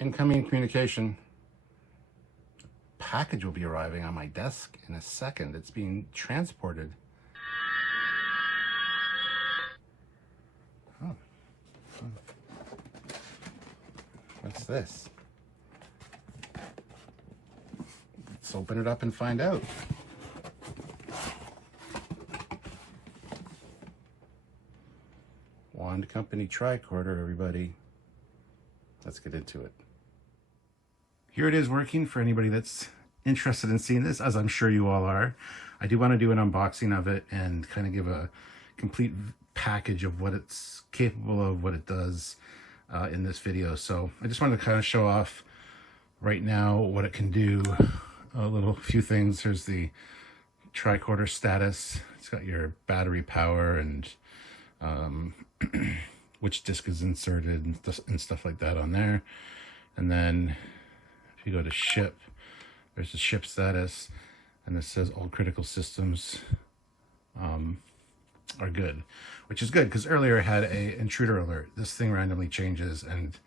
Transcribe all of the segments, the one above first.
Incoming communication. Package will be arriving on my desk in a second. It's being transported. Oh. What's this? Let's open it up and find out. Wand Company Tricorder, everybody. Let's get into it. Here it is working for anybody that's interested in seeing this, as I'm sure you all are. I do want to do an unboxing of it and kind of give a complete package of what it's capable of, what it does in this video. So I just wanted to kind of show off right now what it can do. A few things. Here's the tricorder status. It's got your battery power and which disc is inserted and stuff like that on there. And then if you go to ship, there's the ship status, and it says all critical systems are good, which is good because earlier I had a intruder alert. This thing randomly changes and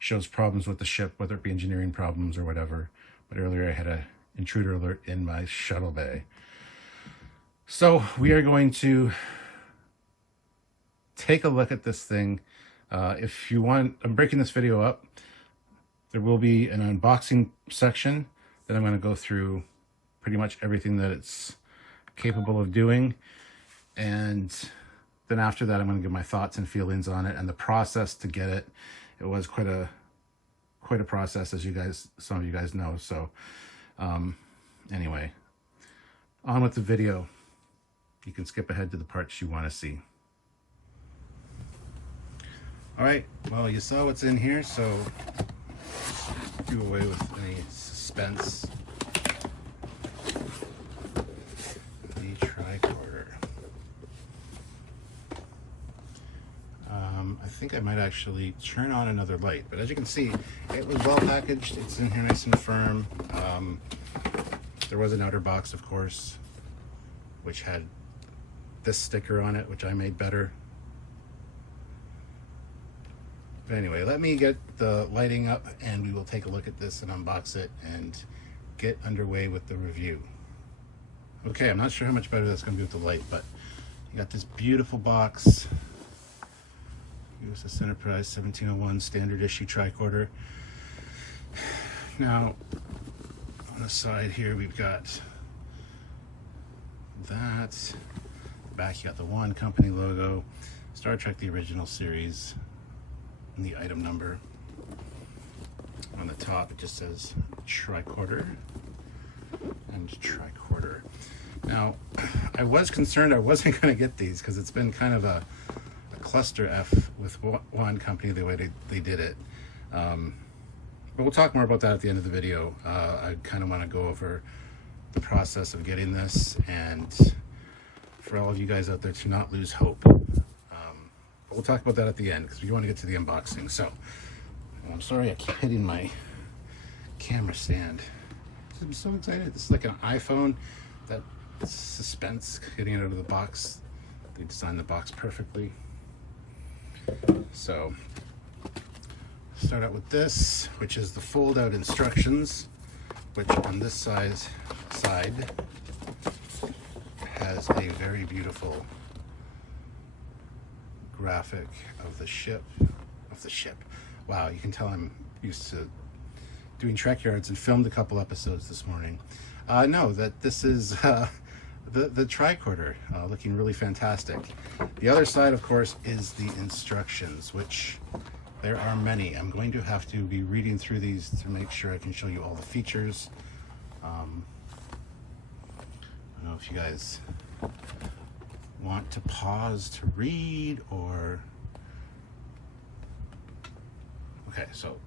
shows problems with the ship, whether it be engineering problems or whatever. But earlier I had a intruder alert in my shuttle bay. So we are going to take a look at this thing. If you want, I'm breaking this video up. There will be an unboxing section. Then I'm going to go through pretty much everything that it's capable of doing. And then after that, I'm going to give my thoughts and feelings on it and the process to get it. It was quite a process, as some of you guys know. So anyway, on with the video. You can skip ahead to the parts you want to see. All right, well, you saw what's in here, so do away with any suspense. The tricorder. I think I might actually turn on another light, but as you can see, it was well packaged. It's in here nice and firm. There was an outer box, of course, which had this sticker on it, which I made better. But anyway, let me get the lighting up and we will take a look at this and unbox it and get underway with the review. Okay, I'm not sure how much better that's going to be with the light, but you got this beautiful box. USS Enterprise 1701 standard issue tricorder. Now, on the side here, we've got that. Back, you got the Wand Company logo, Star Trek the original series, and the item number. On the top, it just says tricorder and tricorder. Now, I was concerned I wasn't going to get these because it's been kind of a cluster F with Wand Company the way they did it. But we'll talk more about that at the end of the video. I kind of want to go over the process of getting this, and for all of you guys out there to not lose hope. But we'll talk about that at the end because we want to get to the unboxing. So I'm sorry I keep hitting my camera stand. I'm so excited. This is like an iPhone. That suspense getting it out of the box. They designed the box perfectly. So start out with this, which is the fold out instructions, which on this side has a very beautiful graphic of the ship. Wow, you can tell I'm used to doing Trekyards and filmed a couple episodes this morning. No, that this is the tricorder, looking really fantastic. The other side, of course, is the instructions, which there are many. I'm going to have to be reading through these to make sure I can show you all the features. I don't know if you guys want to pause to read or... Okay, so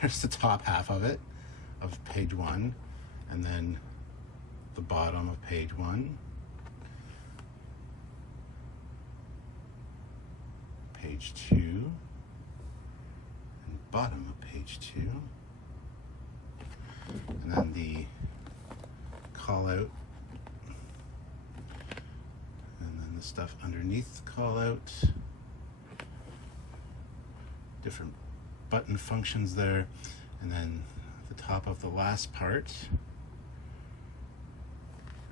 there's the top half of it, of page 1, and then the bottom of page 1, page 2, and bottom of page 2, and then the call out, and then the stuff underneath the call out. Different button functions there, and then the top of the last part,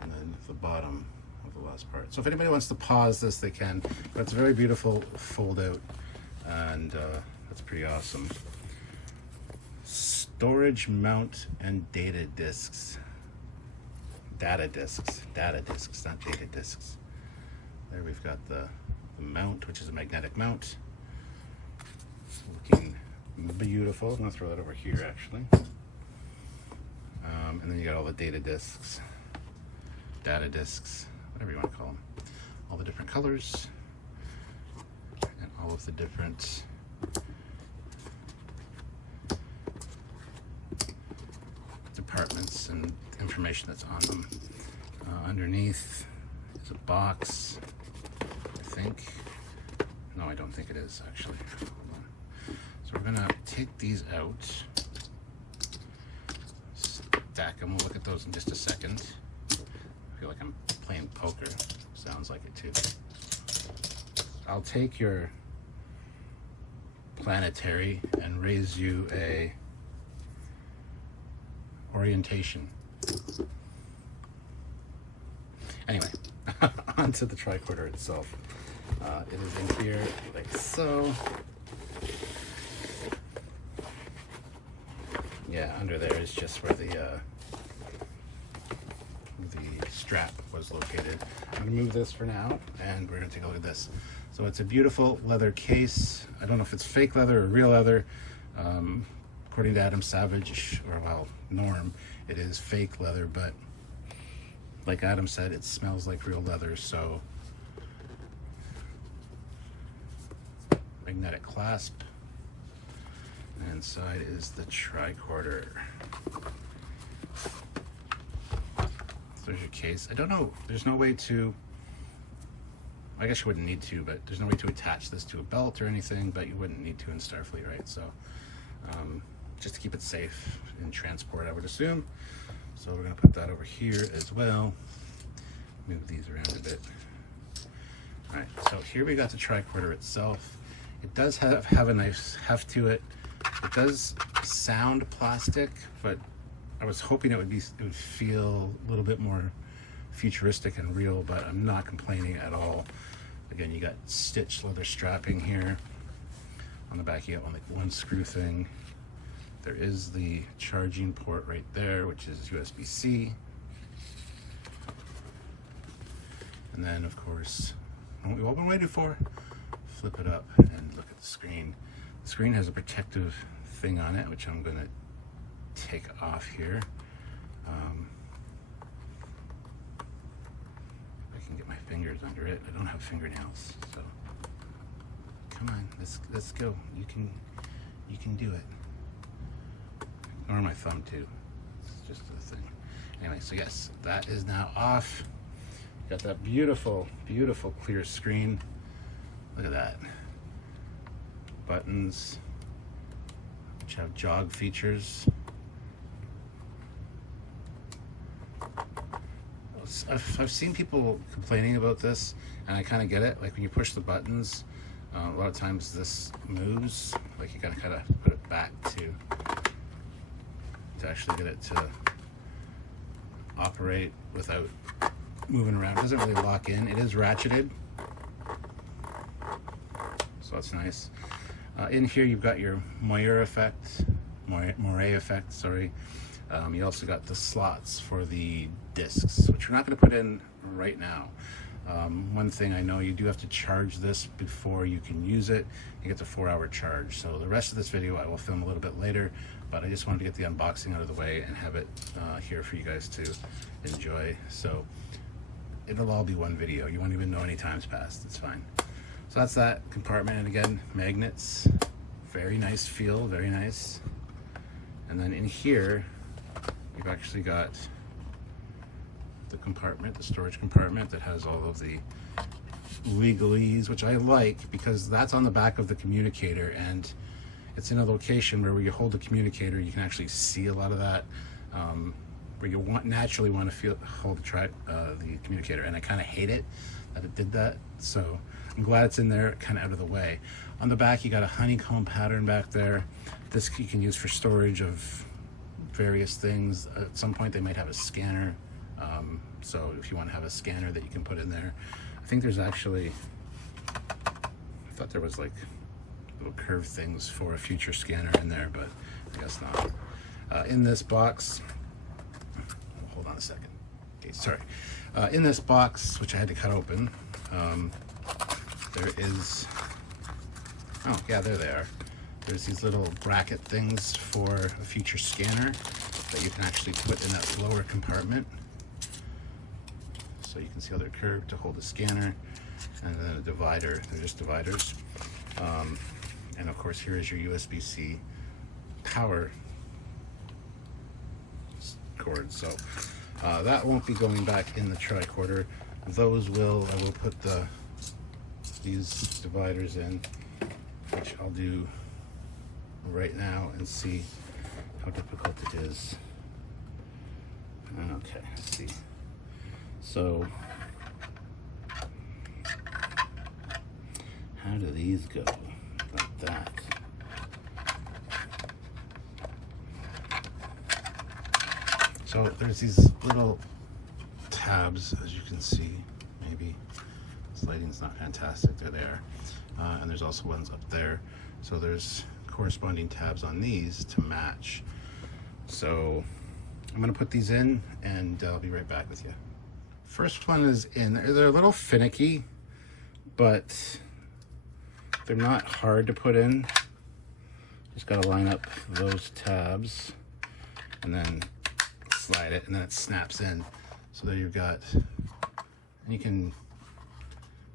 and then the bottom of the last part. So if anybody wants to pause this, they can. But it's a very beautiful fold out, and that's pretty awesome. Storage mount and data discs. Data discs, not data discs. There we've got the mount, which is a magnetic mount. Looking beautiful. I'm gonna throw that over here actually. And then you got all the data discs, whatever you want to call them. All the different colors and all of the different departments and information that's on them. Underneath is a box, I think. No, I don't think it is actually. Hold on. So we're gonna take these out, stack them. We'll look at those in just a second. I feel like I'm playing poker. Sounds like it too. I'll take your planetary and raise you a orientation. Anyway, onto the tricorder itself. It is in here like so. Yeah, under there is just where the strap was located. I'm gonna move this for now, and we're gonna take a look at this. So it's a beautiful leather case. I don't know if it's fake leather or real leather. According to Adam Savage, or well, Norm, it is fake leather, but like Adam said, it smells like real leather, so magnetic clasp. And inside is the tricorder. So there's your case. I don't know, there's no way to, I guess you wouldn't need to, but there's no way to attach this to a belt or anything, but you wouldn't need to in Starfleet, right? So just to keep it safe in transport, I would assume. So we're gonna put that over here as well. Move these around a bit. All right, so here we got the tricorder itself. It does have a nice heft to it. It does sound plastic, but I was hoping it would feel a little bit more futuristic and real, but I'm not complaining at all. Again, you got stitched leather strapping here. On the back, you got one screw thing. There is the charging port right there, which is USB-C. And then, of course, what we've all been waiting for, flip it up and look at the screen. The screen has a protective thing on it, which I'm going to take off here. I can get my fingers under it. I don't have fingernails, so come on, let's go. You can do it. Or my thumb too. It's just a thing. Anyway, so yes, that is now off. Got that beautiful, beautiful clear screen. Look at that. Buttons, which have jog features. I've seen people complaining about this, and I kind of get it. Like when you push the buttons, a lot of times this moves. Like you gotta kind of put it back to actually get it to operate without moving around. It doesn't really lock in. It is ratcheted, so that's nice. In here you've got your moire effect, sorry. You also got the slots for the discs, which we're not going to put in right now. One thing I know, you do have to charge this before you can use it. You get the 4-hour charge. So the rest of this video I will film a little bit later, but I just wanted to get the unboxing out of the way and have it here for you guys to enjoy. So it'll all be one video. You won't even know any time's passed. It's fine. So that's that compartment. And again, magnets, very nice feel, very nice. And then in here, you've actually got the compartment, the storage compartment that has all of the legalese, which I like because that's on the back of the communicator, and it's in a location where you hold the communicator, you can actually see a lot of that. where you naturally want to hold the communicator, and I kind of hate it that it did that. So I'm glad it's in there, kind of out of the way. On the back, you got a honeycomb pattern back there. This you can use for storage of various things. At some point, they might have a scanner. So if you want to have a scanner that you can put in there, I think there's actually, I thought there was like little curved things for a future scanner in there, but I guess not. In this box, hold on a second. Okay, sorry. In this box, which I had to cut open, there is, oh yeah, there they are. There's these little bracket things for a future scanner that you can actually put in that lower compartment. So you can see how they're curved to hold the scanner, and then a divider. They're just dividers. And of course, here is your USB-C power cord. So that won't be going back in the tricorder. Those will, I will put these dividers in, which I'll do right now and see how difficult it is. Okay, let's see. So how do these go? Like that. So there's these little tabs, as you can see. Maybe this lighting's not fantastic. They're there. And there's also ones up there. So there's corresponding tabs on these to match. So I'm going to put these in, and I'll be right back with you. First one is in. They're a little finicky, but they're not hard to put in. Just got to line up those tabs and then slide it, and then it snaps in. So there you've got, and you can,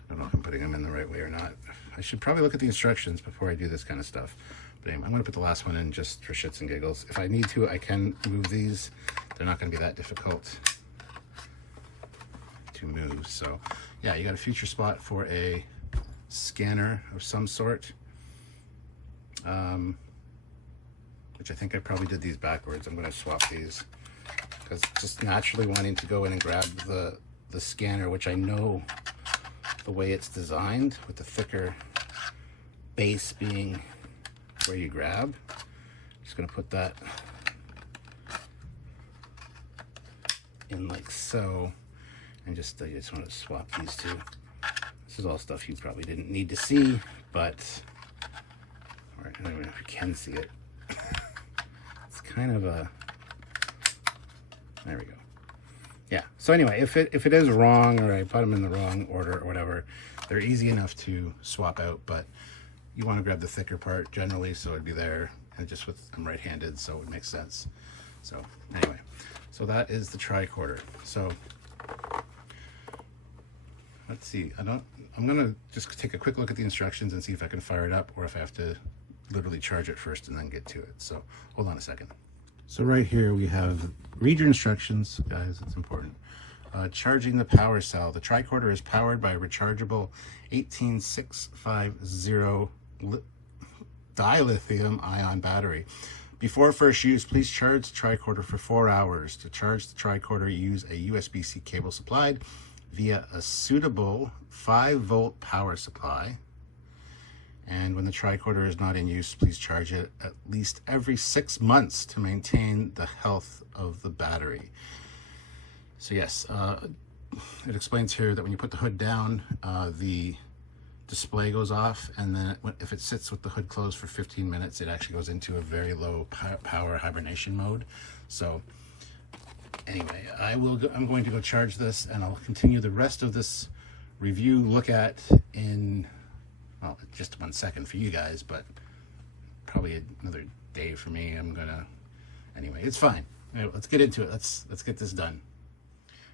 I don't know if I'm putting them in the right way or not. I should probably look at the instructions before I do this kind of stuff. But anyway, I'm going to put the last one in just for shits and giggles. If I need to, I can move these. They're not going to be that difficult to move. So yeah, you got a future spot for a scanner of some sort, which I think I probably did these backwards. I'm going to swap these because just naturally wanting to go in and grab the scanner, which I know the way it's designed with the thicker base being where you grab. Just going to put that in like so, and I just want to swap these two. This is all stuff you probably didn't need to see, but I don't even know if you can see it. It's kind of a, there we go. Yeah, so anyway, if it is wrong, or I put them in the wrong order or whatever, they're easy enough to swap out, but you want to grab the thicker part generally, so it'd be there, and just with, I'm right-handed, so it makes sense. So anyway, so that is the tricorder. So let's see, I'm gonna just take a quick look at the instructions and see if I can fire it up, or if I have to literally charge it first and then get to it. So hold on a second. So right here we have, read your instructions, guys, it's important. Charging the power cell. The tricorder is powered by a rechargeable 18650 dilithium ion battery. Before first use, please charge the tricorder for 4 hours. To charge the tricorder, use a USB-C cable supplied via a suitable 5-volt power supply. And when the tricorder is not in use, please charge it at least every 6 months to maintain the health of the battery. So yes, it explains here that when you put the hood down, the display goes off, and then if it sits with the hood closed for 15 minutes, it actually goes into a very low power hibernation mode. So anyway, I'm going to go charge this, and I'll continue the rest of this review look at in, well, just 1 second for you guys, but probably another day for me. Anyway, it's fine. Anyway, let's get into it. Let's get this done.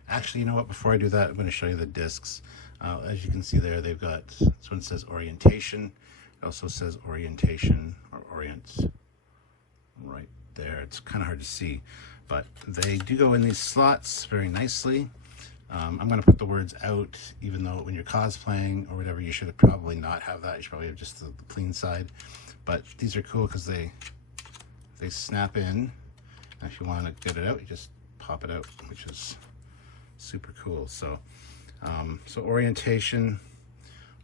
Actually, you know what? Before I do that, I'm going to show you the discs. As you can see there, they've got, this one says orientation. It also says orientation, or orient, right there. It's kind of hard to see, but they do go in these slots very nicely. I'm going to put the words out, even though when you're cosplaying or whatever, you should probably not have that. You should probably have just the clean side. But these are cool because they snap in. And if you want to get it out, you just pop it out, which is super cool. So, so orientation,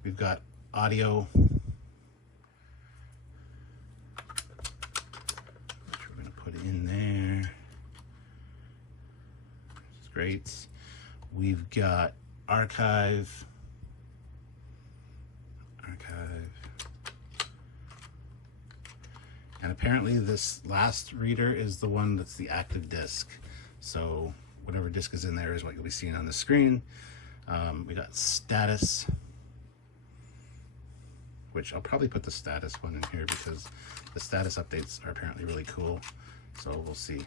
we've got audio, which we're going to put in there. It's great. We've got archive, and apparently this last reader is the one that's the active disc. So whatever disc is in there is what you'll be seeing on the screen. We got status, which I'll probably put the status one in here because the status updates are apparently really cool. So we'll see.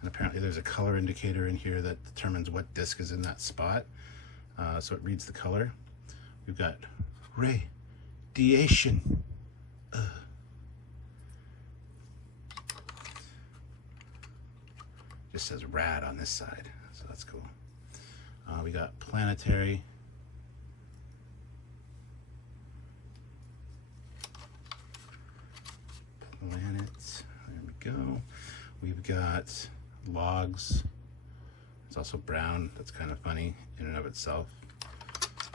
And apparently there's a color indicator in here that determines what disc is in that spot. So it reads the color. We've got radiation. Just says rad on this side, so that's cool. We got planetary. Planets, there we go. We've got logs. It's also brown. That's kind of funny in and of itself.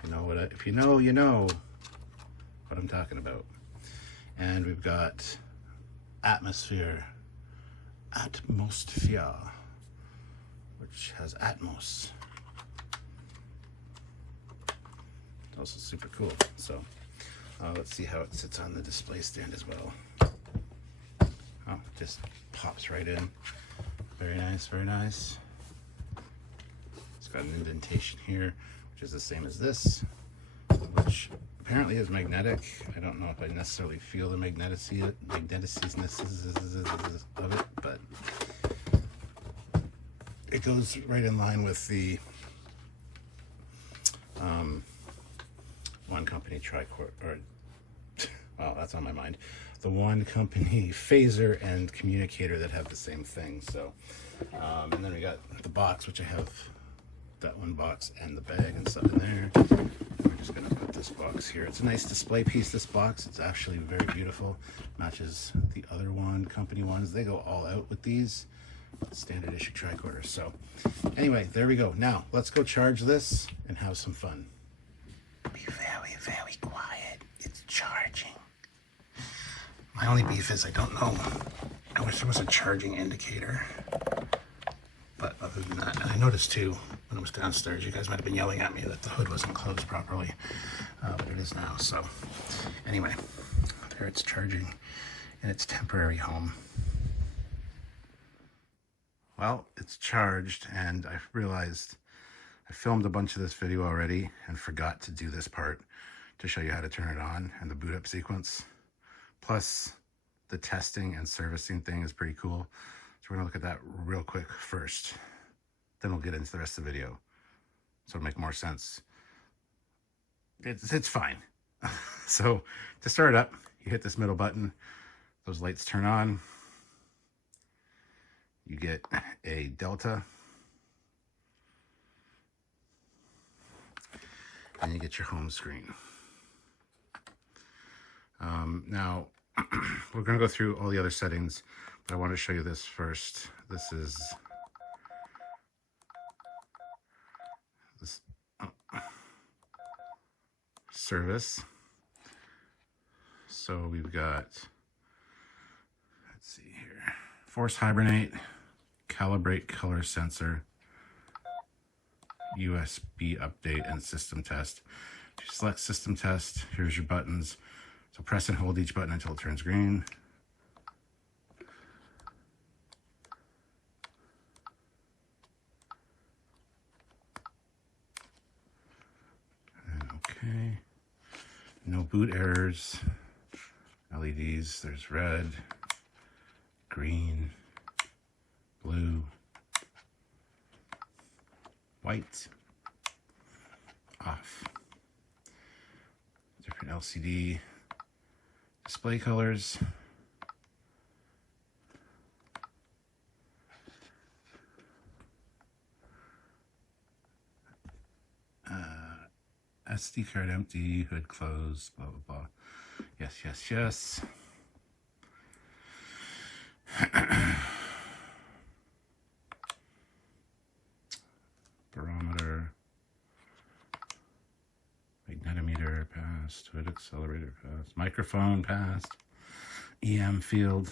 You know what? If you know, you know what I'm talking about. And we've got atmosphere, which has Atmos. It's also super cool. So let's see how it sits on the display stand as well. Oh, it just pops right in. Very nice, very nice. It's got an indentation here, which is the same as this, which apparently is magnetic. I don't know if I necessarily feel the magneticness of it, but it goes right in line with the Wand Company Tricorder, or well, that's on my mind. The Wand Company phaser and communicator that have the same thing. So, and then we got the box, which I have that one box and the bag and stuff in there. We're just gonna put this box here. It's a nice display piece, this box. It's actually very beautiful. Matches the other Wand Company ones. They go all out with these standard issue tricorders. So anyway, there we go. Now let's go charge this and have some fun. Be very, very quiet. It's charging. My only beef is I don't know. I wish there was a charging indicator. But other than that, and I noticed too when I was downstairs, you guys might have been yelling at me that the hood wasn't closed properly, but it is now. So anyway, there it's charging in its temporary home. Well, it's charged, and I realized I filmed a bunch of this video already and forgot to do this part to show you how to turn it on and the boot up sequence. Plus, the testing and servicing thing is pretty cool. So we're gonna look at that real quick first. Then we'll get into the rest of the video. So it'll make more sense. It's fine. So to start up, you hit this middle button, those lights turn on. You get a delta. And you get your home screen. Now, we're going to go through all the other settings, but I want to show you this first. This is this service. So we've got, let's see here, force hibernate, calibrate color sensor, USB update, and system test. If you select system test, here's your buttons. So press and hold each button until it turns green. Okay. No boot errors. LEDs, there's red, green, blue, white, off. Different LCD display colors. SD card empty, hood closed, blah, blah, blah. Yes, yes, yes. stood, accelerator passed, microphone passed, EM field,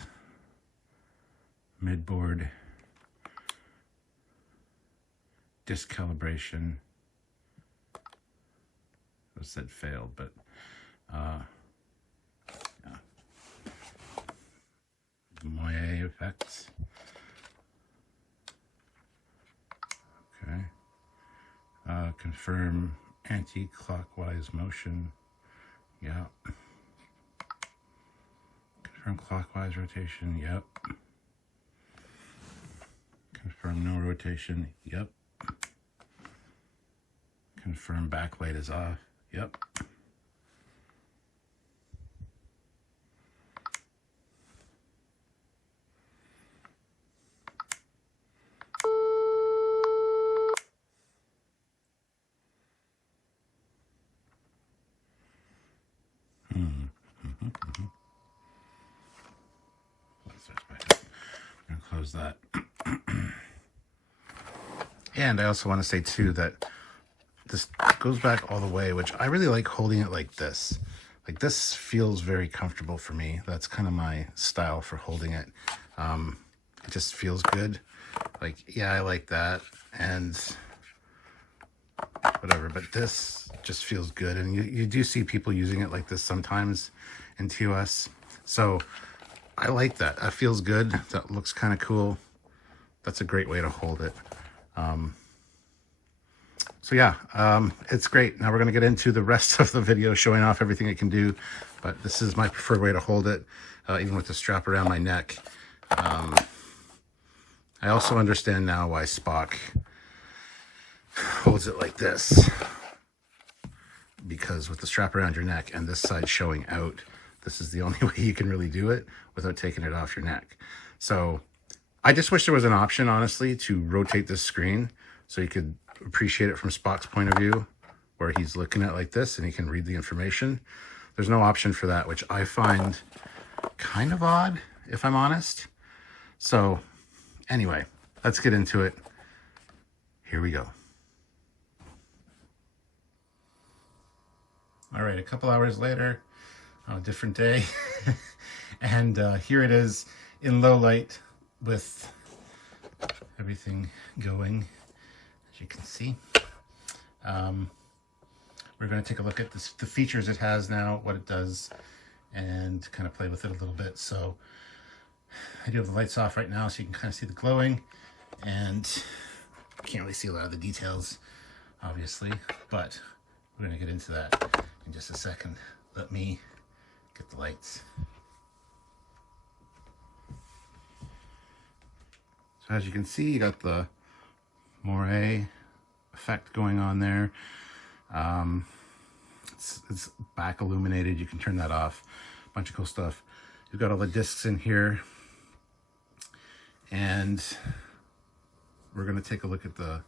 midboard, disc calibration. I said failed, but yeah. Moye effects. Okay. Confirm anti-clockwise motion. Yeah. Confirm clockwise rotation. Yep. Confirm no rotation. Yep. Confirm backlight is off. Yep. I'm gonna close that. And I also want to say too that this goes back all the way, which I really like holding it like this. Like this feels very comfortable for me. That's kind of my style for holding it. It just feels good. Like, yeah, I like that and whatever, but this just feels good. And you do see people using it like this sometimes in TOS. So I like that. That feels good. That looks kind of cool. That's a great way to hold it. So yeah, it's great. Now we're going to get into the rest of the video showing off everything it can do. But this is my preferred way to hold it, even with the strap around my neck. I also understand now why Spock holds it like this. Because with the strap around your neck and this side showing out, this is the only way you can really do it without taking it off your neck. So I just wish there was an option, honestly, to rotate this screen so you could appreciate it from Spock's point of view, where he's looking at it like this and he can read the information. There's no option for that, which I find kind of odd, if I'm honest. So anyway, let's get into it. Here we go. All right, a couple hours later, on a different day, and here it is in low light with everything going, as you can see. We're going to take a look at the features it has now, what it does, and kind of play with it a little bit. So I do have the lights off right now, so you can kind of see the glowing, and I can't really see a lot of the details, obviously, but we're going to get into that in just a second. Let me get the lights. So as you can see, you got the moire effect going on there. It's back illuminated. You can turn that off. A bunch of cool stuff. You've got all the discs in here, and we're going to take a look at the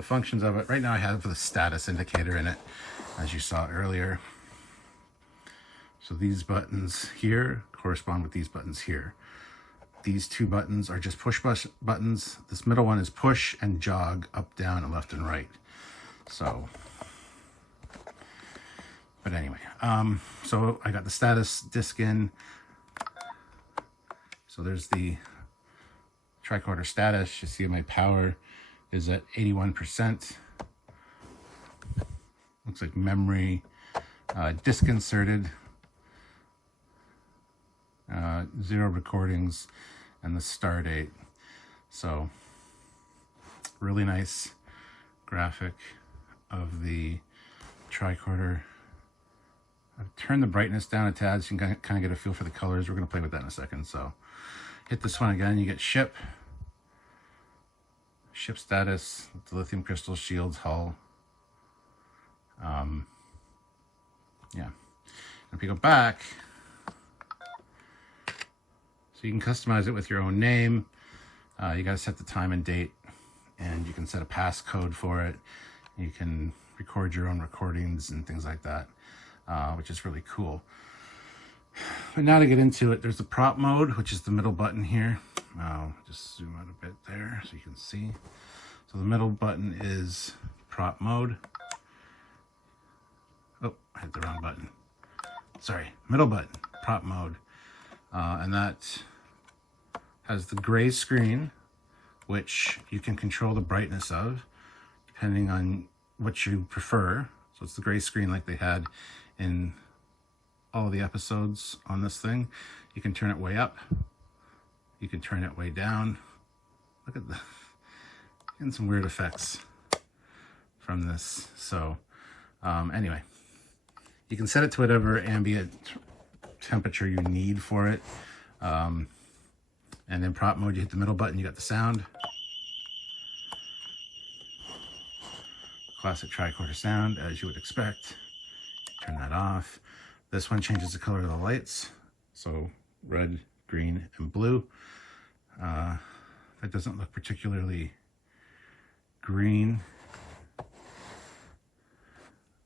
functions of it. Right now I have the status indicator in it, as you saw earlier. So these buttons here correspond with these buttons here. These two buttons are just push buttons. This middle one is push and jog, up, down, and left and right. So, but anyway, so I got the status disc in. So there's the tricorder status. You see my power is at 81%. Looks like memory, disk inserted, 0 recordings, and the start date. So really nice graphic of the tricorder. I've turned the brightness down a tad so you can kind of get a feel for the colors. We're going to play with that in a second. So hit this one again, you get ship status, the lithium crystal shields hull. Yeah, if you go back, so you can customize it with your own name. You got to set the time and date, and you can set a passcode for it. You can record your own recordings and things like that, which is really cool. But now to get into it, there's the prop mode, which is the middle button here. I'll just zoom out a bit there so you can see. So the middle button is prop mode. Oh, I hit the wrong button. middle button, prop mode. And that has the gray screen, which you can control the brightness of depending on what you prefer. So it's the gray screen like they had in all of the episodes on this thing. You can turn it way up. You can turn it way down. Look at the, getting some weird effects from this. So anyway, you can set it to whatever ambient temperature you need for it. And then prop mode, you hit the middle button, you got the sound. Classic tricorder sound, as you would expect. Turn that off. This one changes the color of the lights. So red, green, and blue. That doesn't look particularly green.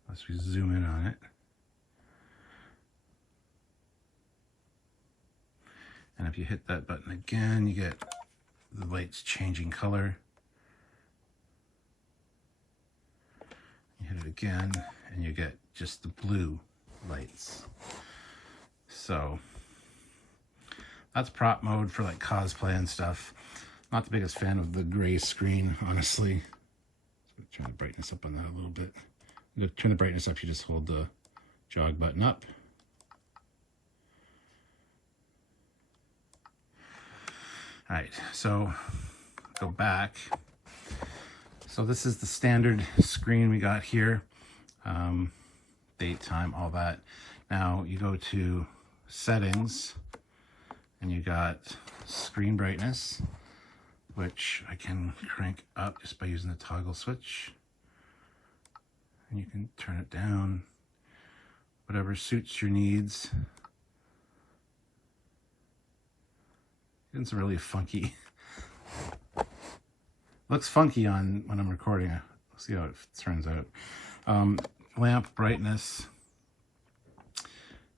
Unless we zoom in on it. And if you hit that button again, you get the lights changing color. You hit it again, and you get just the blue lights. So that's prop mode for like cosplay and stuff. Not the biggest fan of the gray screen, honestly. So turn the brightness up on that a little bit. To turn the brightness up, you just hold the jog button up. All right, so go back. So this is the standard screen we got here. Date, time, all that. Now you go to settings and you got screen brightness, which I can crank up just by using the toggle switch. And you can turn it down, whatever suits your needs. Getting some really funky. Looks funky on when I'm recording it. We'll see how it turns out. Lamp brightness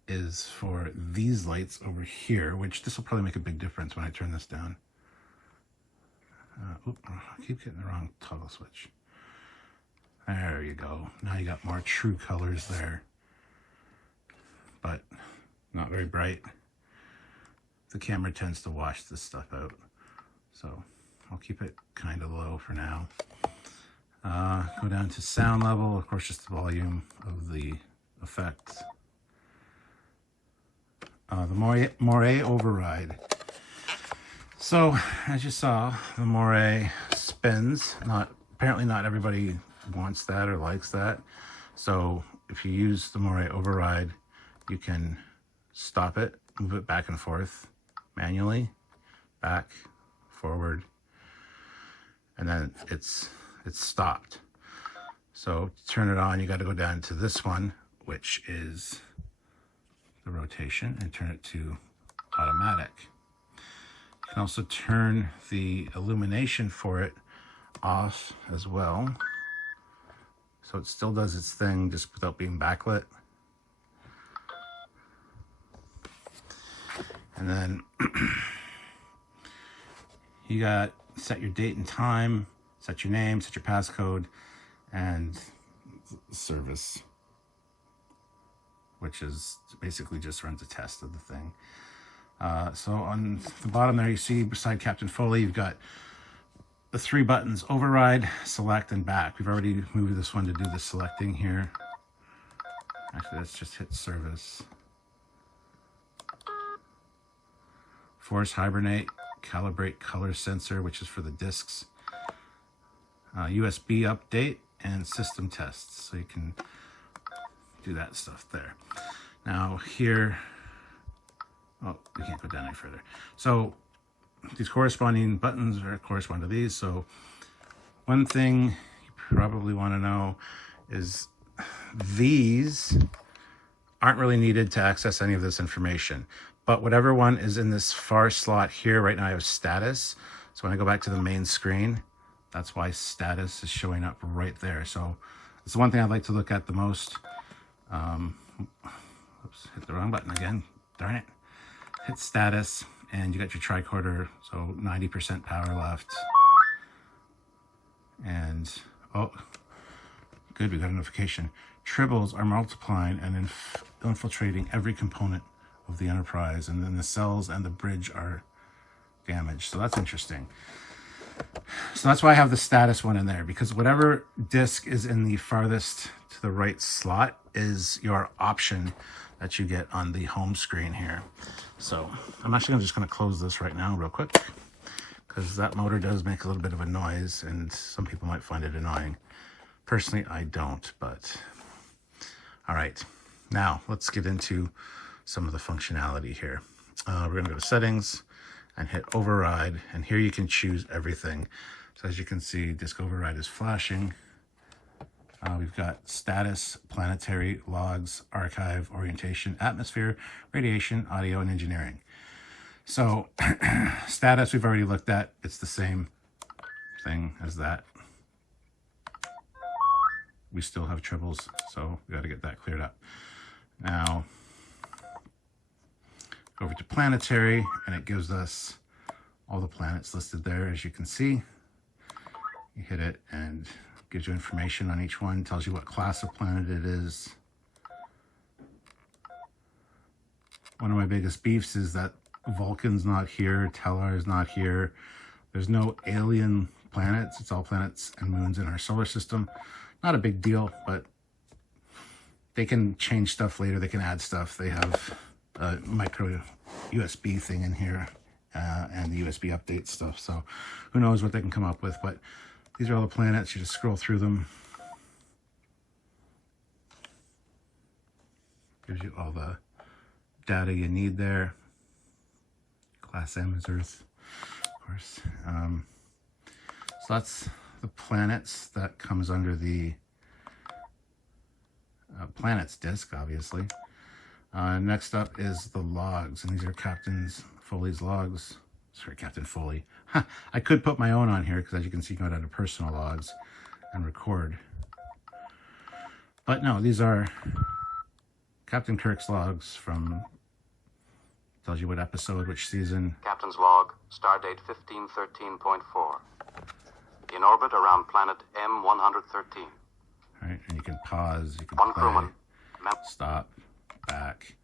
is for these lights over here, which this will probably make a big difference when I turn this down. I keep getting the wrong toggle switch. There you go. Now you got more true colors there, but not very bright. The camera tends to wash this stuff out, so I'll keep it kind of low for now. Go down to sound level, of course, just the volume of the effect. The Moray override. So, as you saw, the Moray spins. Apparently not everybody wants that or likes that. So, if you use the Moray override, you can stop it, move it back and forth manually, back, forward, and then it's stopped. So to turn it on, you got to go down to this one, which is the rotation, and turn it to automatic. You can also turn the illumination for it off as well, so it still does its thing just without being backlit. And then you got set your date and time, set your name, set your passcode, and service, which is basically just runs a test of the thing. So on the bottom there, you see beside Captain Foley, you've got the 3 buttons: override, select, and back. We've already moved this one to do the selecting here. Actually, let's just hit service. Force hibernate, calibrate color sensor, which is for the discs, USB update, and system tests. So you can do that stuff there. Now here, oh, we can't go down any further. So these corresponding buttons correspond to these. So one thing you probably want to know is these aren't really needed to access any of this information. But whatever one is in this far slot here, right now I have status. So when I go back to the main screen, that's why status is showing up right there. So it's the one thing I'd like to look at the most. Oops, hit the wrong button again. Darn it. Hit status, and you got your tricorder, so 90% power left. And, oh, Good, we got a notification. Tribbles are multiplying and infiltrating every component of the Enterprise, and then the cells and the bridge are damaged. So that's interesting. So that's why I have the status one in there, because whatever disk is in the farthest to the right slot is your option that you get on the home screen here. So I'm actually just going to close this right now real quick, because that motor does make a little bit of a noise and some people might find it annoying. Personally, I don't, but all right. Now let's get into some of the functionality here. We're going to go to settings and hit override, and here you can choose everything. So as you can see, disk override is flashing. We've got status, planetary, logs, archive, orientation, atmosphere, radiation, audio, and engineering. So status we've already looked at. It's the same thing as that. We still have tribbles, so we got to get that cleared up. Now, go over to planetary, and it gives us all the planets listed there, as you can see. You hit it, and it gives you information on each one, tells you what class of planet it is. One of my biggest beefs is that Vulcan's not here, Tellar's not here. There's no alien planets. It's all planets and moons in our solar system. Not a big deal, but they can change stuff later. They can add stuff. They have a micro USB thing in here and the USB update stuff. So who knows what they can come up with, but these are all the planets. You just scroll through them. Gives you all the data you need there. Class M is Earth, of course. So that's the planets that comes under the planets disk, obviously. Next up is the logs, and these are Captain Foley's logs. Sorry, Captain Foley. I could put my own on here, because as you can see, you can go down to personal logs and record. But no, these are Captain Kirk's logs from, tells you what episode, which season. Captain's log, stardate 1513.4. In orbit around planet M113. All right, and you can pause, you can One play, crewman. stop, back,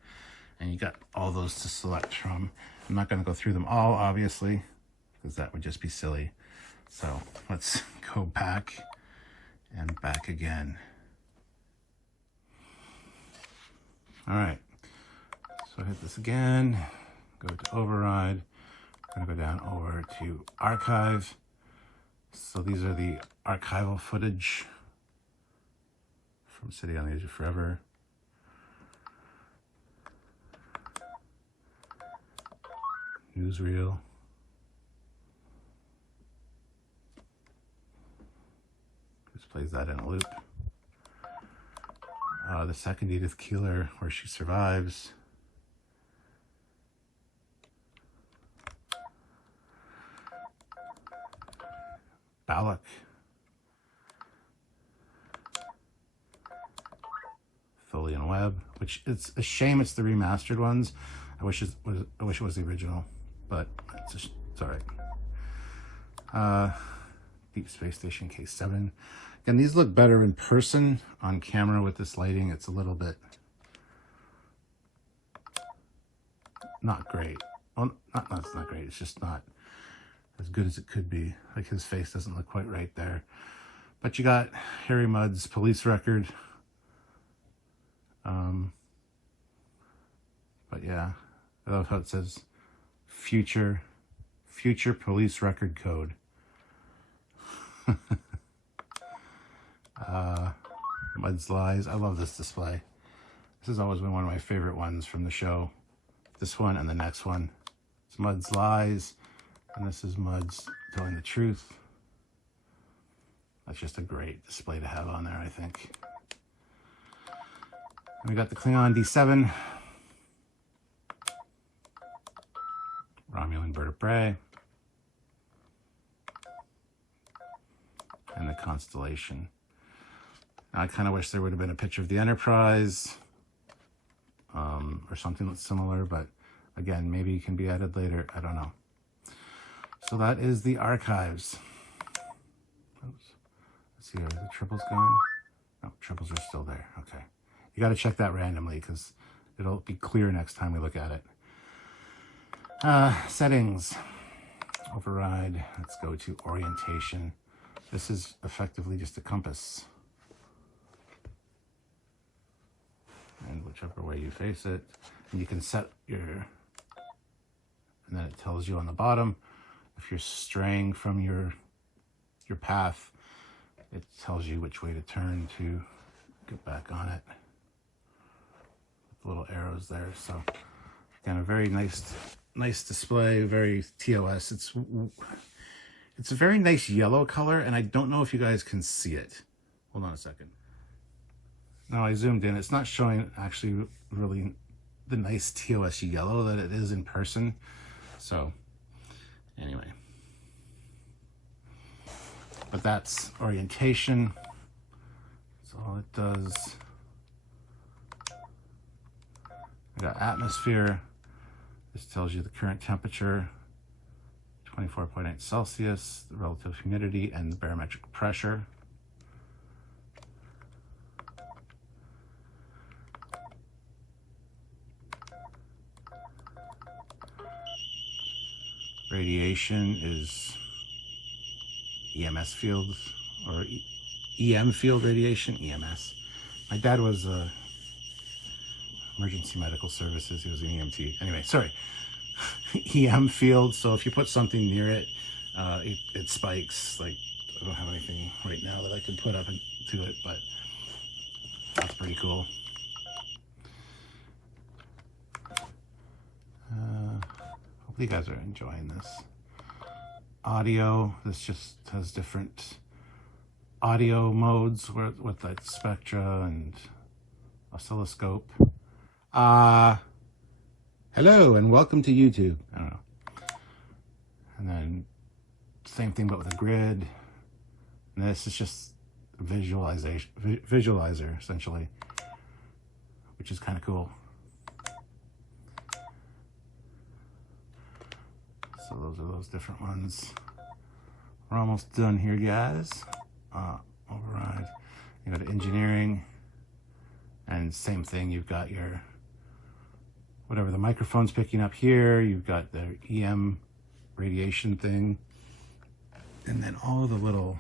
and you got all those to select from. I'm not going to go through them all, obviously, because that would just be silly. So let's go back and back again. All right, so hit this again, go to override. I'm going to go down over to archive. So these are the archival footage from City on the Edge of Forever. Newsreel. Just plays that in a loop. The second Edith Keeler, where she survives. Balak. Foley and Webb, which it's a shame it's the remastered ones. I wish it was the original, but it's all right. Deep Space Station K7. Again, these look better in person. On camera with this lighting, it's a little bit not great. Well, it's not great. It's just not as good as it could be. Like, his face doesn't look quite right there. But you got Harry Mudd's police record. But yeah, I love how it says future police record code. Mudd's Lies. I love this display. This has always been one of my favorite ones from the show. This one and the next one. It's Mudd's Lies, and this is Mudd's Telling the Truth. That's just a great display to have on there, I think. And we got the Klingon D7. Romulan Bird of Prey. And the Constellation. I kind of wish there would have been a picture of the Enterprise or something that's similar, but again, maybe it can be added later. I don't know. So that is the archives. Oops. Let's see, are the triples gone? Oh, triples are still there. Okay. You got to check that randomly because it'll be clear next time we look at it. Settings. Override. Let's go to orientation. This is effectively just a compass. And whichever way you face it. And you can set your... And then it tells you on the bottom if you're straying from your path. It tells you which way to turn to get back on it. Little arrows there. So again, a very nice display, very TOS. It's a very nice yellow color, and I don't know if you guys can see it. Hold on a second. Now I zoomed in. It's not showing actually really the nice TOS yellow that it is in person. So anyway, but that's orientation. That's all it does. We got atmosphere. This tells you the current temperature, 24.8 Celsius, the relative humidity, and the barometric pressure. Radiation is EMS field, or EM field radiation, EMS. My dad was emergency medical services. He was an EMT. Anyway, sorry. EM field. So if you put something near it, it spikes. Like, I don't have anything right now that I can put up to it, but that's pretty cool. Hope you guys are enjoying this. Audio. This just has different audio modes with like spectra and oscilloscope. Hello and welcome to YouTube. I don't know. And then same thing but with a grid. And this is just a visualizer essentially, which is kind of cool. So those are those different ones. We're almost done here, guys. Override. You got engineering, and same thing. You've got your whatever the microphone's picking up here. You've got the EM radiation thing, and then all the little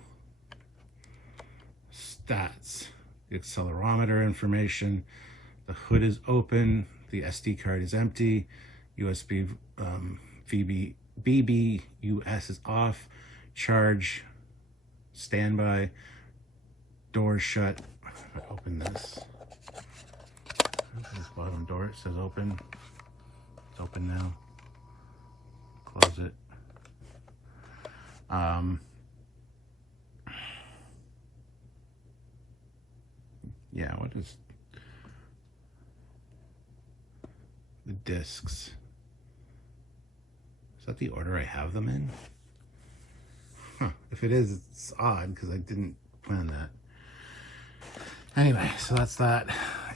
stats. The accelerometer information. The hood is open. The SD card is empty. USB BBUS is off. Charge. Standby. Door shut. If I open this. This bottom door, it says open. It's open now. Close it. Yeah, what is the discs? Is that the order I have them in? Huh. If it is, it's odd because I didn't plan that. Anyway, so that's that.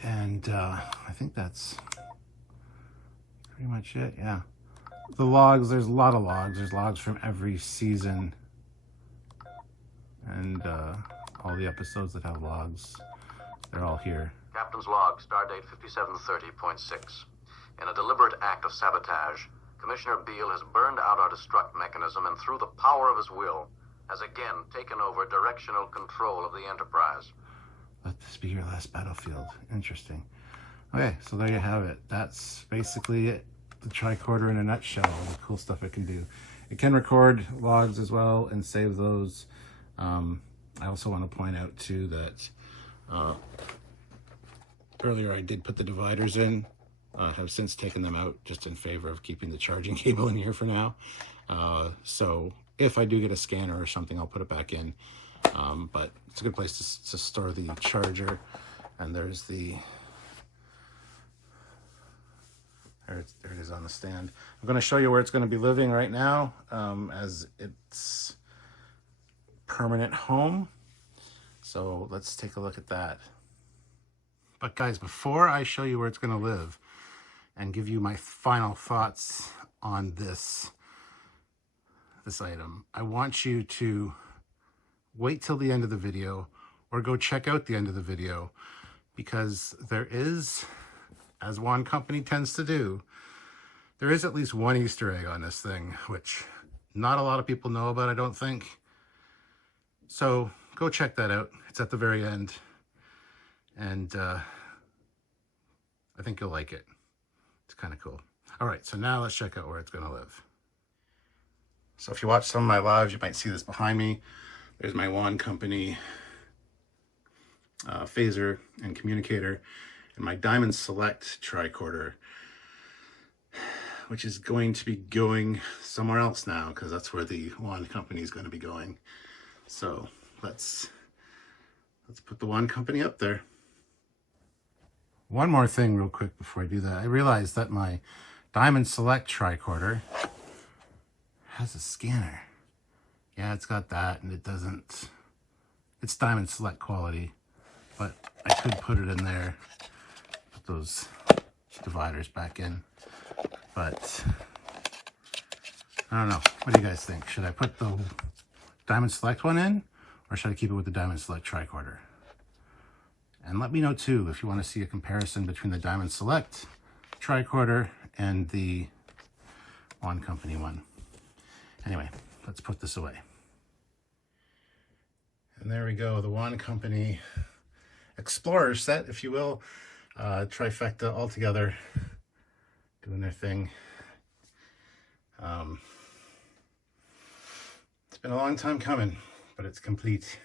And I think that's pretty much it. Yeah. The logs, there's a lot of logs. There's logs from every season. And all the episodes that have logs, they're all here. Captain's log, stardate 5730.6. In a deliberate act of sabotage, Commissioner Beale has burned out our destruct mechanism and through the power of his will, has again taken over directional control of the Enterprise. Let this be your last battlefield. Interesting. Okay, so there you have it. That's basically it. The tricorder in a nutshell. All the cool stuff it can do. It can record logs as well and save those. I also want to point out too that earlier I did put the dividers in. I have since taken them out just in favor of keeping the charging cable in here for now. So if I do get a scanner or something, I'll put it back in. But it's a good place to store the charger. And there's the, there it is on the stand. I'm going to show you where it's going to be living right now as its permanent home. So let's take a look at that. But guys, before I show you where it's going to live and give you my final thoughts on this item, I want you to wait till the end of the video, or go check out the end of the video, because there is, as Wand Company tends to do, there is at least one Easter egg on this thing, which not a lot of people know about, I don't think. So go check that out. It's at the very end. And I think you'll like it. It's kind of cool. All right, so now let's check out where it's going to live. So if you watch some of my lives, you might see this behind me. There's my Wand Company phaser and communicator, and my Diamond Select tricorder, which is going to be going somewhere else now, because that's where the Wand Company is going to be going. So let's put the Wand Company up there. One more thing real quick before I do that. I realized that my Diamond Select tricorder has a scanner. Yeah, it's got that, and it doesn't, it's Diamond Select quality, but I could put it in there, put those dividers back in, but I don't know. What do you guys think? Should I put the Diamond Select one in, or should I keep it with the Diamond Select tricorder? And let me know too if you want to see a comparison between the Diamond Select tricorder and the Wand Company one. Anyway, let's put this away. And there we go, the Wand Company Explorer set, if you will. Trifecta all together, doing their thing. It's been a long time coming, but it's complete.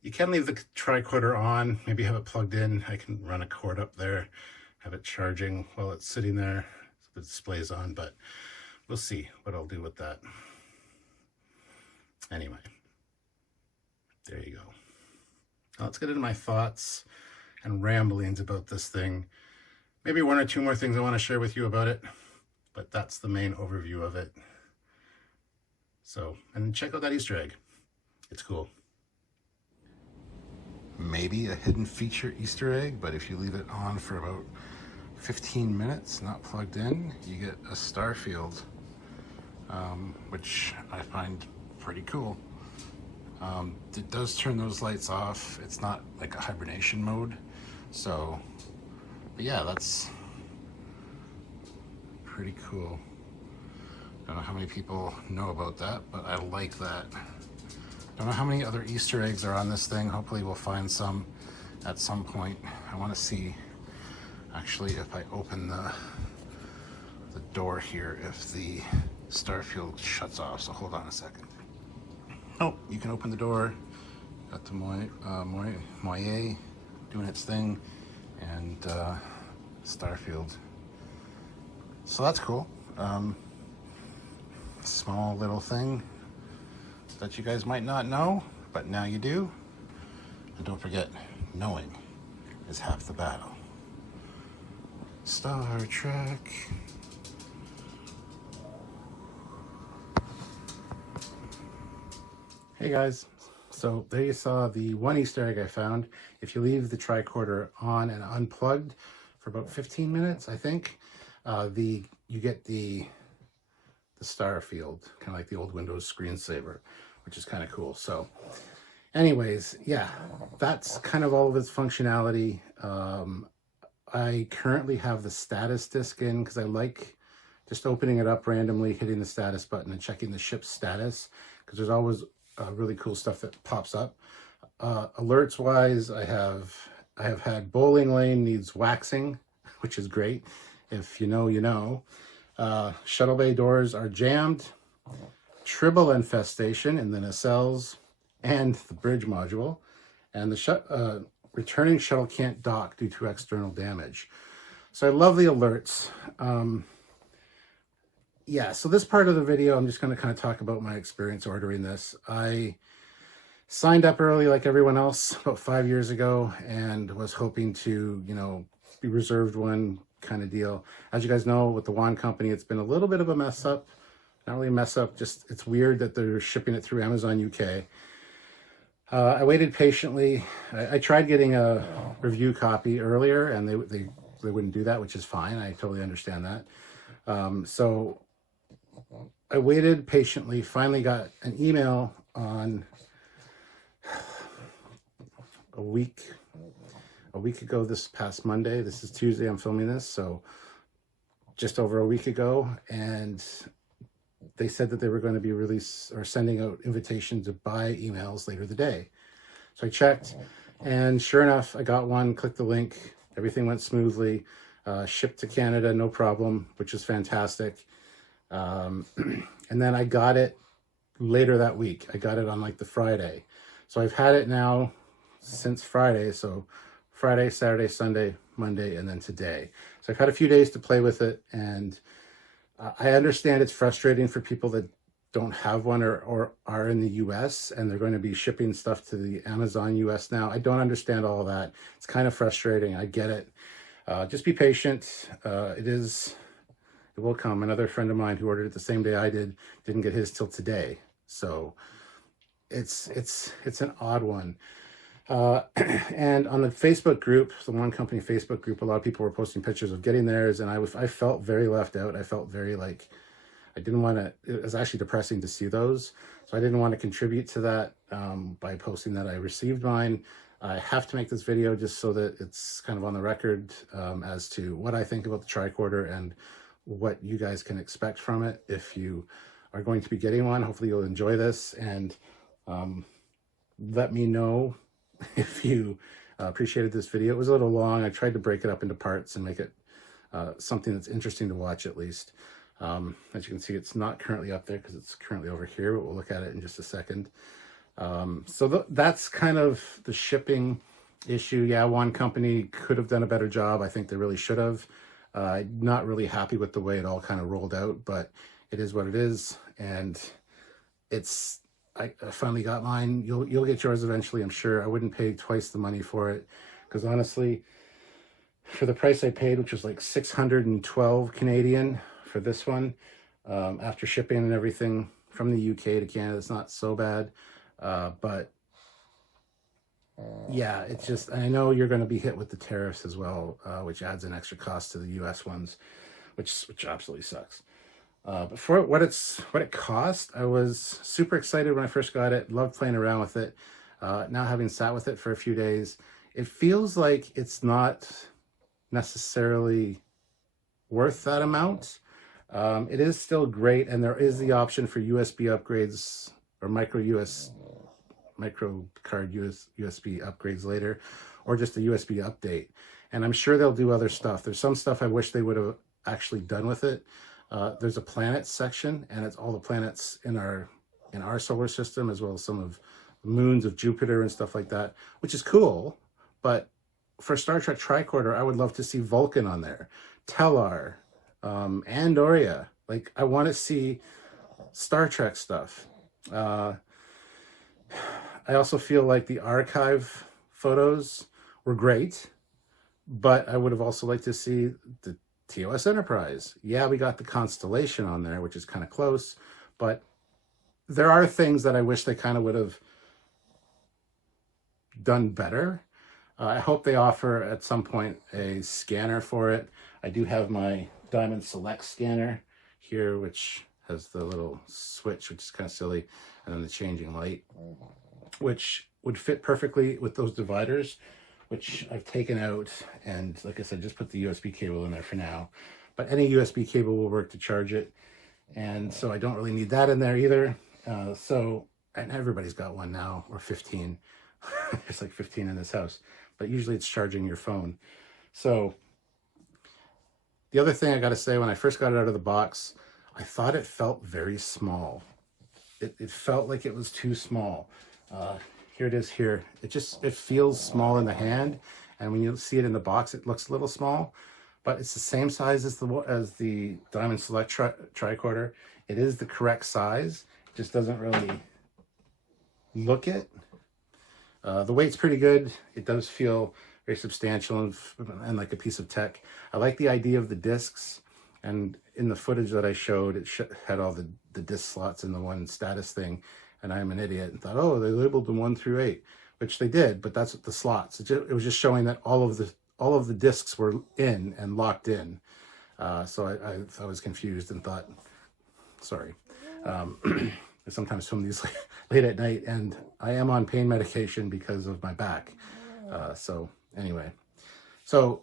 You can leave the tricorder on, maybe have it plugged in. I can run a cord up there, have it charging while it's sitting there, so the display's on, but we'll see what I'll do with that. Anyway, there you go. Now let's get into my thoughts and ramblings about this thing. Maybe one or two more things I want to share with you about it, but that's the main overview of it. So, and check out that Easter egg. It's cool. Maybe a hidden feature Easter egg, but if you leave it on for about 15 minutes, not plugged in, you get a star field, which I find pretty cool. It does turn those lights off. It's not like a hibernation mode. So, but yeah, that's pretty cool. Don't know how many people know about that, but I like that. Don't know how many other Easter eggs are on this thing. Hopefully we'll find some at some point. I want to see, actually, if I open the door here, if the star field shuts off. So hold on a second. Oh, you can open the door. Got the moyer doing its thing, and Starfield. So that's cool. Small little thing that you guys might not know, but now you do. And don't forget, knowing is half the battle. Star Trek. Hey guys, so there you saw the one Easter egg I found. If you leave the tricorder on and unplugged for about 15 minutes, I think, you get the star field, kind of like the old Windows screensaver, which is kind of cool. So anyways, yeah, that's kind of all of its functionality. I currently have the status disc in because I like just opening it up randomly, hitting the status button and checking the ship's status, because there's always really cool stuff that pops up. Alerts wise, I have had bowling lane needs waxing, which is great. If you know, you know. Shuttle bay doors are jammed. Tribble infestation in the nacelles and the bridge module. And the returning shuttle can't dock due to external damage. So I love the alerts. Yeah, so this part of the video, I'm just going to kind of talk about my experience ordering this. I signed up early like everyone else about 5 years ago and was hoping to, you know, be reserved one kind of deal. As you guys know, with the Wand Company, it's been a little bit of a mess up. Not really a mess up, just it's weird that they're shipping it through Amazon UK. I waited patiently. I tried getting a review copy earlier, and they wouldn't do that, which is fine. I totally understand that. So I waited patiently, finally got an email on a week ago this past Monday. This is Tuesday, I'm filming this, so just over a week ago, and they said that they were going to be sending out invitations to buy emails later the day. So I checked, and sure enough, I got one, clicked the link, everything went smoothly, shipped to Canada, no problem, which is fantastic. And then I got it later that week. I got it on like the Friday. So I've had it now since Friday. So Friday, Saturday, Sunday, Monday, and then today. So I've had a few days to play with it, and I understand it's frustrating for people that don't have one or are in the US and they're going to be shipping stuff to the Amazon US now. I don't understand all of that. It's kind of frustrating. I get it. Just be patient. It will come. Another friend of mine who ordered it the same day I did didn't get his till today. So it's an odd one. And on the Facebook group, the Wand Company Facebook group, a lot of people were posting pictures of getting theirs, and I felt very left out. I felt very like I didn't want to. It was actually depressing to see those, so I didn't want to contribute to that by posting that I received mine. I have to make this video just so that it's kind of on the record as to what I think about the tricorder and what you guys can expect from it if you are going to be getting one. Hopefully you'll enjoy this, and let me know if you appreciated this video. It was a little long. I tried to break it up into parts and make it something that's interesting to watch at least. As you can see, it's not currently up there because it's currently over here, but we'll look at it in just a second. So that's kind of the shipping issue. Yeah, Wand Company could have done a better job. I think they really should have. Not really happy with the way it all kind of rolled out, but it is what it is. And I finally got mine. You'll get yours eventually, I'm sure. I wouldn't pay twice the money for it because honestly, for the price I paid, which was like 612 Canadian for this one, after shipping and everything from the UK to Canada, it's not so bad. But yeah, it's just, I know you're going to be hit with the tariffs as well, which adds an extra cost to the US ones, which absolutely sucks. But for what it cost, I was super excited when I first got it. Loved playing around with it. Now having sat with it for a few days, it feels like it's not necessarily worth that amount. It is still great, and there is the option for USB upgrades or micro card USB upgrades later, or just a USB update. And I'm sure they'll do other stuff. There's some stuff I wish they would have actually done with it. There's a planets section, and it's all the planets in our solar system, as well as some of the moons of Jupiter and stuff like that, which is cool. But for Star Trek Tricorder, I would love to see Vulcan on there, Tellar, Andoria. Like, I want to see Star Trek stuff. I also feel like the archive photos were great, but I would have also liked to see the TOS Enterprise. Yeah, we got the Constellation on there, which is kind of close, but there are things that I wish they kind of would have done better. I hope they offer at some point a scanner for it. I do have my Diamond Select scanner here, which has the little switch, which is kind of silly, and then the changing light, which would fit perfectly with those dividers, which I've taken out, and like I said, just put the USB cable in there for now. But any USB cable will work to charge it, and so I don't really need that in there either. And everybody's got one now, or 15. There's like 15 in this house, but usually it's charging your phone. So the other thing I got to say, when I first got it out of the box, I thought it felt very small. It felt like it was too small. Here it is here. It feels small in the hand, and when you see it in the box, it looks a little small, but it's the same size as the Diamond Select Tricorder. It is the correct size. It just doesn't really look it. The weight's pretty good. It does feel very substantial and like a piece of tech. I like the idea of the discs, and in the footage that I showed, it had all the disc slots in the one status thing, and I'm an idiot and thought, oh, they labeled them 1 through 8, which they did, but that's the slots. It was just showing that all of the discs were in and locked in. So I was confused and thought, sorry. I sometimes film these late at night, and I am on pain medication because of my back. So anyway, so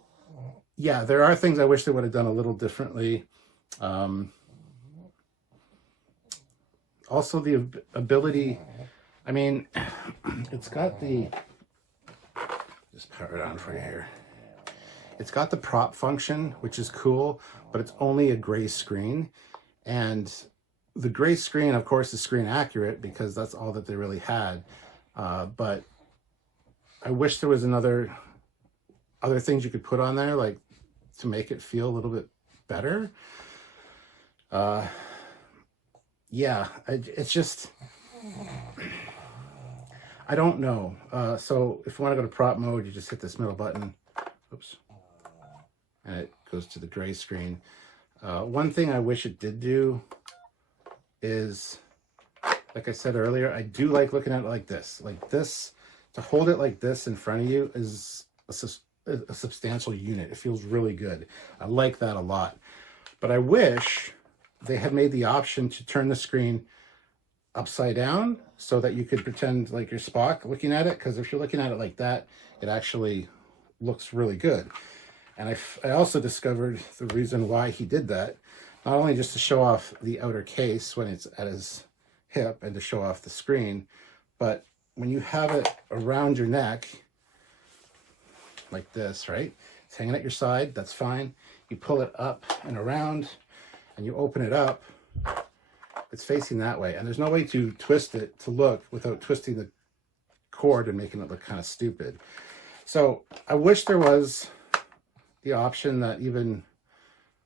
yeah, there are things I wish they would have done a little differently. Also the ability, I mean, it's got the, just power it on for you here. It's got the prop function, which is cool, but it's only a gray screen. And the gray screen, of course, is screen accurate because that's all that they really had. But I wish there was other things you could put on there, like to make it feel a little bit better. Yeah, it's just, I don't know. So if you want to go to prop mode, you just hit this middle button. Oops. And it goes to the gray screen. One thing I wish it did do is, like I said earlier, I do like looking at it like this. Like this, to hold it like this in front of you is a substantial unit. It feels really good. I like that a lot. But I wish they had made the option to turn the screen upside down so that you could pretend like you're Spock looking at it, because if you're looking at it like that, it actually looks really good. And I also discovered the reason why he did that, not only just to show off the outer case when it's at his hip and to show off the screen, but when you have it around your neck like this, right? It's hanging at your side, that's fine. You pull it up and around and you open it up, it's facing that way. And there's no way to twist it to look without twisting the cord and making it look kind of stupid. So I wish there was the option that even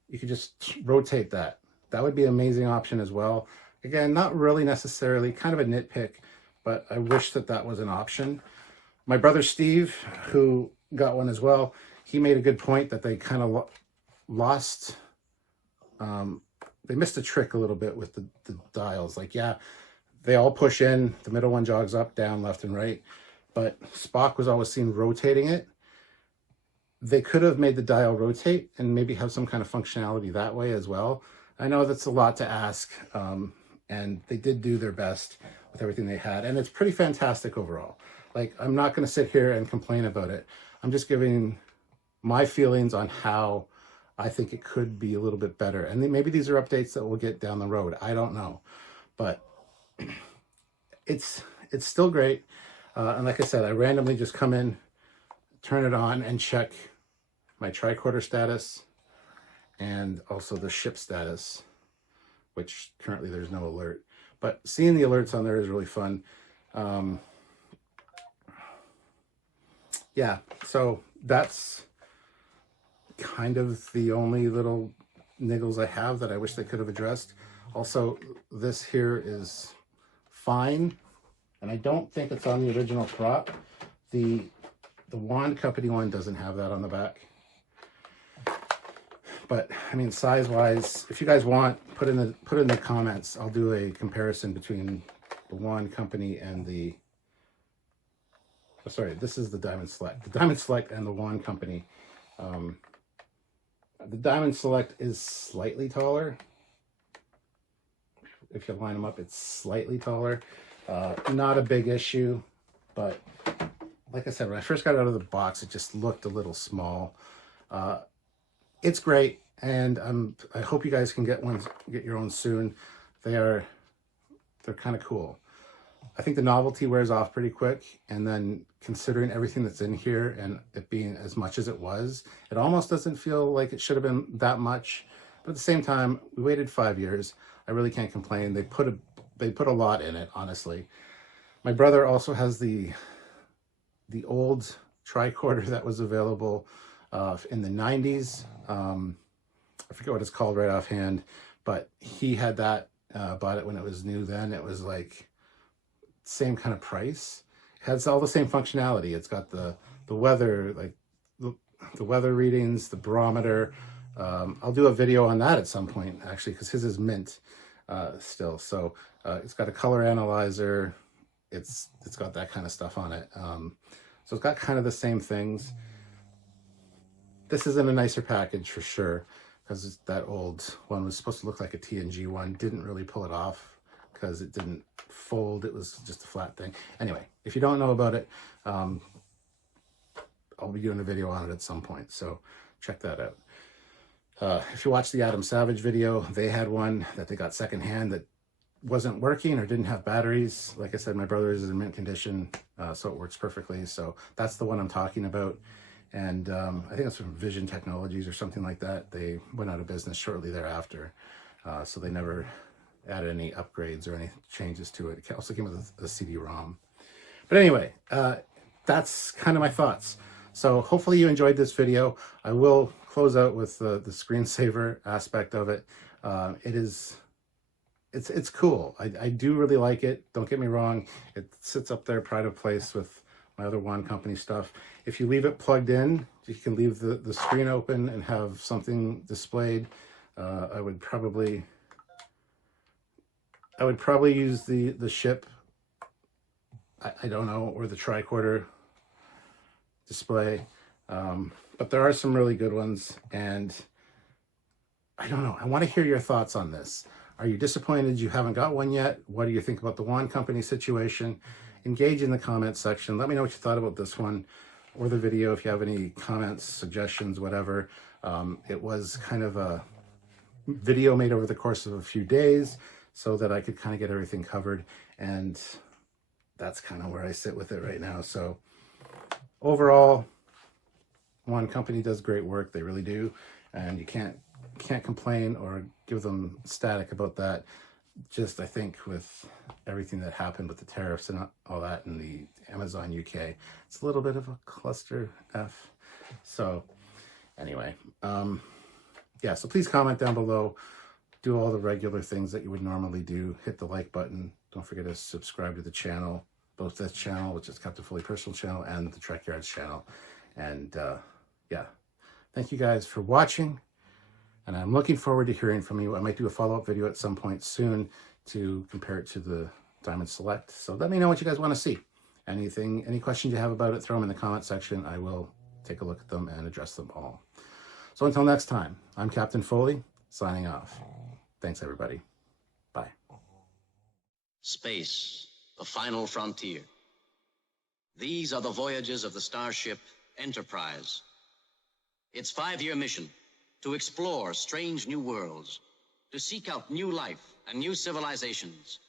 you could just rotate that. That would be an amazing option as well. Again, not really necessarily, kind of a nitpick, but I wish that that was an option. My brother Steve, who got one as well, he made a good point that they kind of lost, they missed a trick a little bit with the dials. Like, yeah, they all push in, the middle one jogs up, down, left, and right, but Spock was always seen rotating it. They could have made the dial rotate and maybe have some kind of functionality that way as well. I know that's a lot to ask, and they did do their best with everything they had, and it's pretty fantastic overall. Like, I'm not going to sit here and complain about it. I'm just giving my feelings on how I think it could be a little bit better. And maybe these are updates that we'll get down the road. I don't know. But it's still great. And like I said, I randomly just come in, turn it on, and check my tricorder status and also the ship status, which currently there's no alert. But seeing the alerts on there is really fun. Yeah, so that's kind of the only little niggles I have that I wish they could have addressed. Also, this here is fine, and I don't think it's on the original prop. The Wand Company one doesn't have that on the back. But I mean, size-wise, if you guys want, put in the comments. I'll do a comparison between the Wand Company and the, oh, sorry, this is the Diamond Select. The Diamond Select and the Wand Company. The Diamond Select is slightly taller. If you line them up, it's slightly taller. Not a big issue, but like I said, when I first got it out of the box, it just looked a little small. It's great, and I hope you guys can get your own soon. They're kind of cool. I think the novelty wears off pretty quick, and then considering everything that's in here and it being as much as it was, it almost doesn't feel like it should have been that much. But at the same time, we waited 5 years. I really can't complain. They put a lot in it, honestly. My brother also has the old tricorder that was available in the 90s. I forget what it's called right offhand, but he had that, bought it when it was new then. It was like same kind of price. It has all the same functionality. It's got the weather, like the weather readings, the barometer. I'll do a video on that at some point, actually, because his is mint still. So it's got a color analyzer. It's got that kind of stuff on it. So it's got kind of the same things. This is in a nicer package for sure, because that old one was supposed to look like a TNG one. Didn't really pull it off because it didn't fold. It was just a flat thing. Anyway, if you don't know about it, I'll be doing a video on it at some point, so check that out. If you watch the Adam Savage video, they had one that they got secondhand that wasn't working or didn't have batteries. Like I said, my brother's is in mint condition, so it works perfectly. So that's the one I'm talking about. And I think it's from Vision Technologies or something like that. They went out of business shortly thereafter, so they never added any upgrades or any changes to it. It also came with a CD-ROM. But anyway, that's kind of my thoughts. So hopefully you enjoyed this video. I will close out with the screensaver aspect of it. It's cool. I do really like it. Don't get me wrong. It sits up there pride of place with my other Wand Company stuff. If you leave it plugged in, you can leave the screen open and have something displayed. I would probably use the ship, I don't know, or the tricorder display. But there are some really good ones, and I don't know. I want to hear your thoughts on this. Are you disappointed you haven't got one yet? What do you think about the Wand Company situation? Engage in the comments section. Let me know what you thought about this one or the video. If you have any comments, suggestions, whatever. It was kind of a video made over the course of a few days so that I could kind of get everything covered. And that's kind of where I sit with it right now. So overall, Wand Company does great work. They really do. And you can't complain or give them static about that. Just, I think, with everything that happened with the tariffs and all that in the Amazon UK, it's a little bit of a cluster F. So anyway, yeah, so please comment down below. Do all the regular things that you would normally do. Hit the like button. Don't forget to subscribe to the channel, both this channel, which is Captain Foley Personal Channel, and the Trekyards channel. And yeah, thank you guys for watching. And I'm looking forward to hearing from you. I might do a follow-up video at some point soon to compare it to the Diamond Select. So let me know what you guys want to see. Any questions you have about it, throw them in the comment section. I will take a look at them and address them all. So until next time, I'm Captain Foley, signing off. Thanks, everybody. Bye. Space, the final frontier. These are the voyages of the starship Enterprise. Its 5-year mission: to explore strange new worlds, to seek out new life and new civilizations,